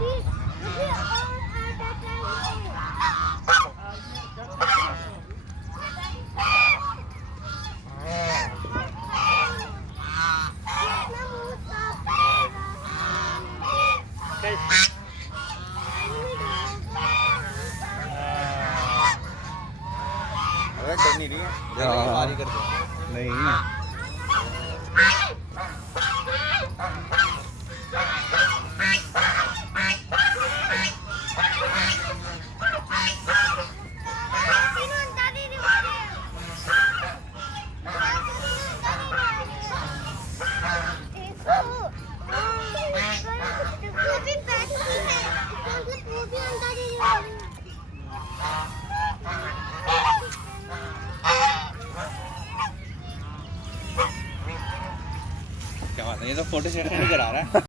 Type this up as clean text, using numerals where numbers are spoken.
डर नहीं रही है, बारी कर दो। नहीं क्या बात है, ये तो फोटो सेशन भी करा रहा है।